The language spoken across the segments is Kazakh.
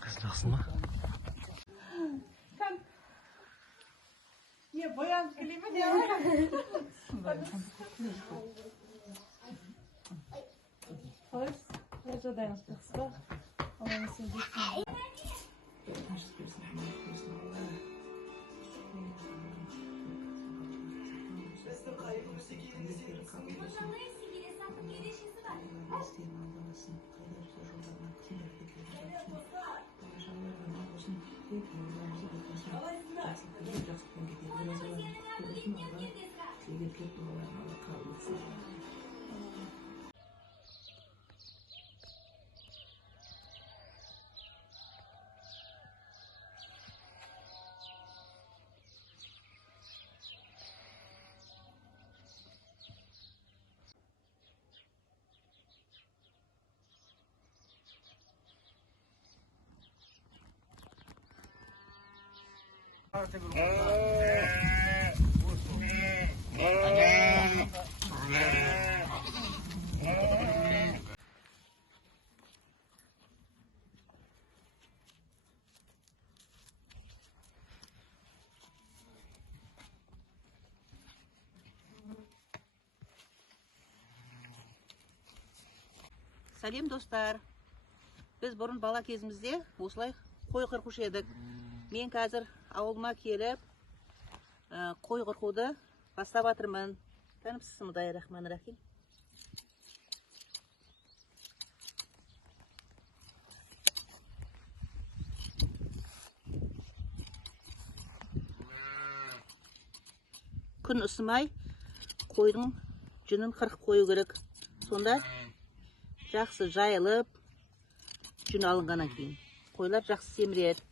Kız nasıl mı? Ya boyan kelime diyor. Hoş. Hoş da yapmışsın. Allah'ın sevgisi. Сәлем достар. Біз бұрын бала кезімізде осылай қой қырқушы едік. Мен қазір ауылыма келіп, қой қырқуды бастап жатырмын. Bismillahirrahmanirrahim. Күн ысымай, қойдың жүнін қырқып қою керек. Сонда жақсы жайылып, жүн алынғаннан кейін қойлар жақсы семіреді.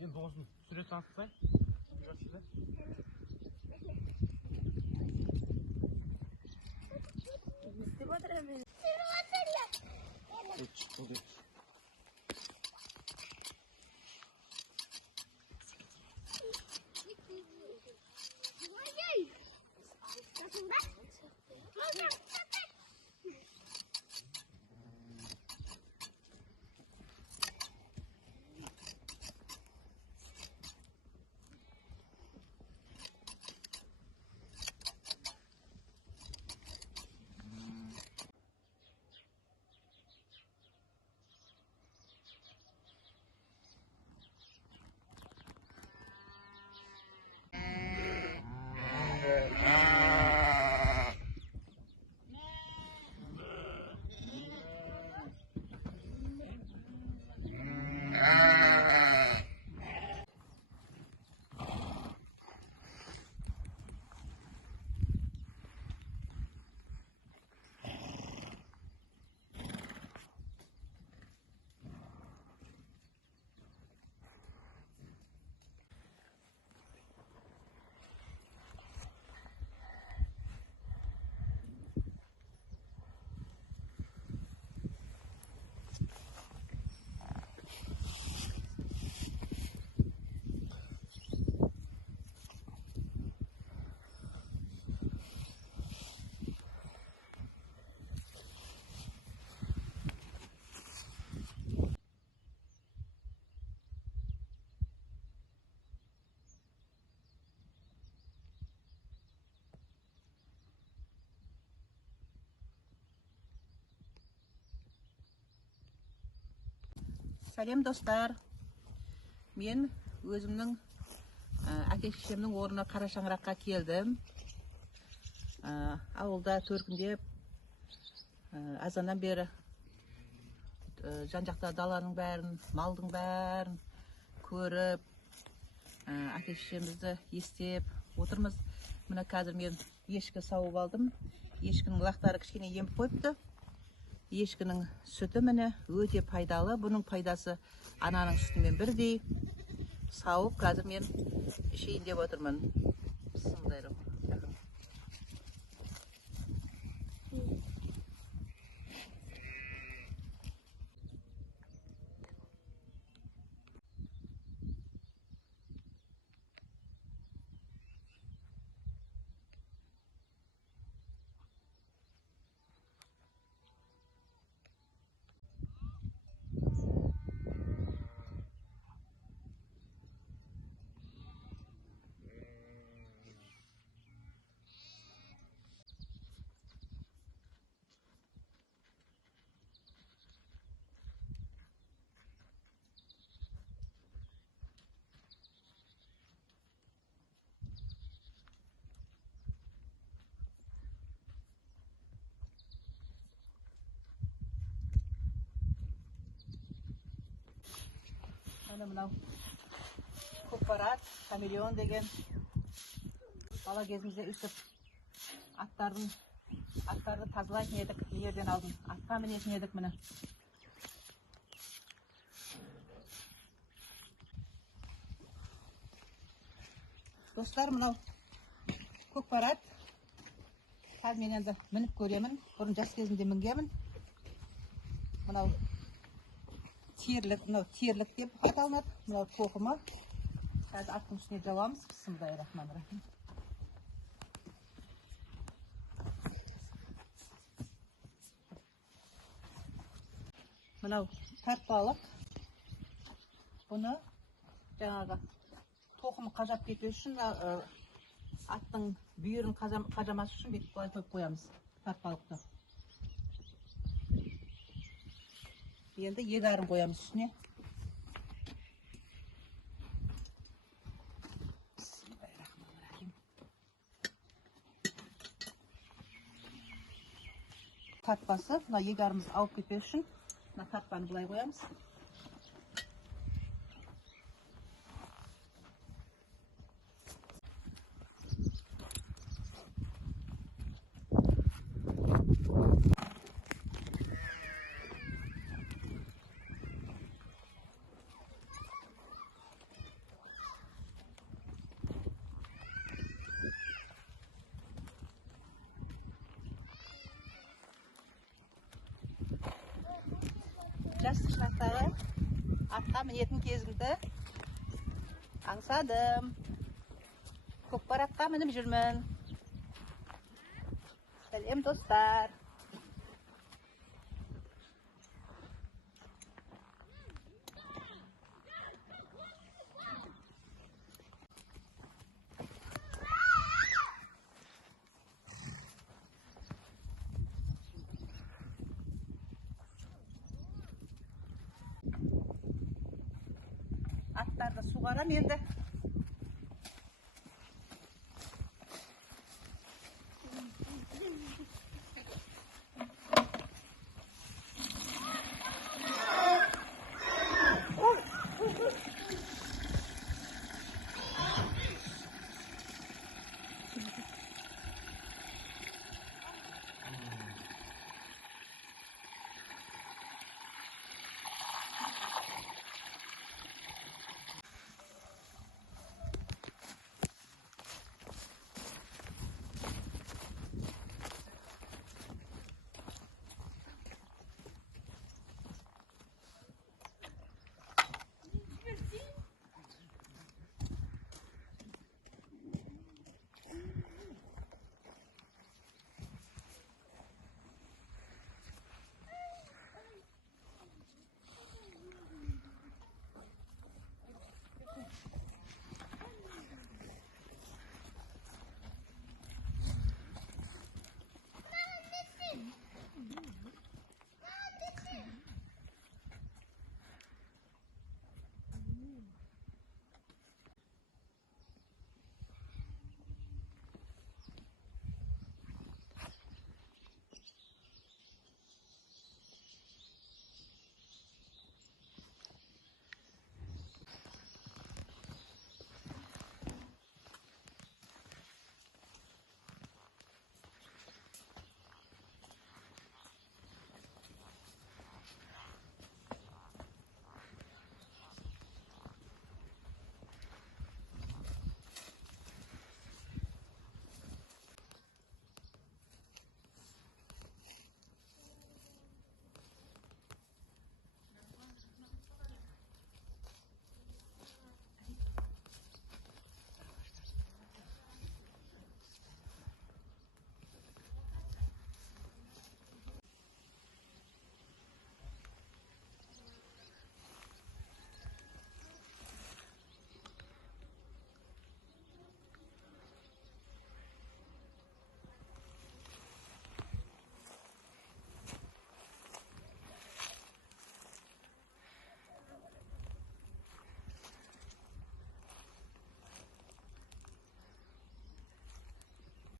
Енді болсын сурет атпай. Сәлем достар. Мен өзімнің әке-шешемнің орнына Қара Шаңыраққа келдім. Ауылда төркіндеп, азаннан бері жан-жақта даланың бәрін, малдың бәрін көріп, әке-шешемізді естеп отырмыз. Мына қазір мен ешкі сауып алдым. Ешкінің лақтары кішкене еміп қойыпты. Ешкінің сүті міне өте пайдалы. Бұның пайдасы ананың сүтімен бірдей. Сауып, қазір мен ішейін деп отырмын. Бисмиллахиррахманиррахим. Mana mынау көкпарат, хамелеон деген бала кезімізде үсіп аттарды тазалайтын едік. Ерден алдым. Атқа мінетін едік міне. Достар, мынау көкпарат. Қазір мен енді мініп көремін. Бұрын жас кезімде мінгенмін. Мынау терлік деп аталынады. Мынау тоқымы. Қазір аттың үстіне жауамыз. Бисмиллахиррахманиррахим. Мынау тартпалық. Бұны жаңағы тоқымы қажап кетпес үшін, аттың бүйірін қажамас үшін бетіп былай қойып қоямыз тартпалықты. Енді егарын қоямыз үстіне. Бисмиллахиррахманиррахим. Тартпасы, мына егарымыз ауып кетпес үшін, мына тартпаны былай қоямыз. Жастық шақтағы атқа мінетін кезімді аңсадым. Көкпаратқа мініп жүрмін. Сәлем достар. Аттарды суғарам енді.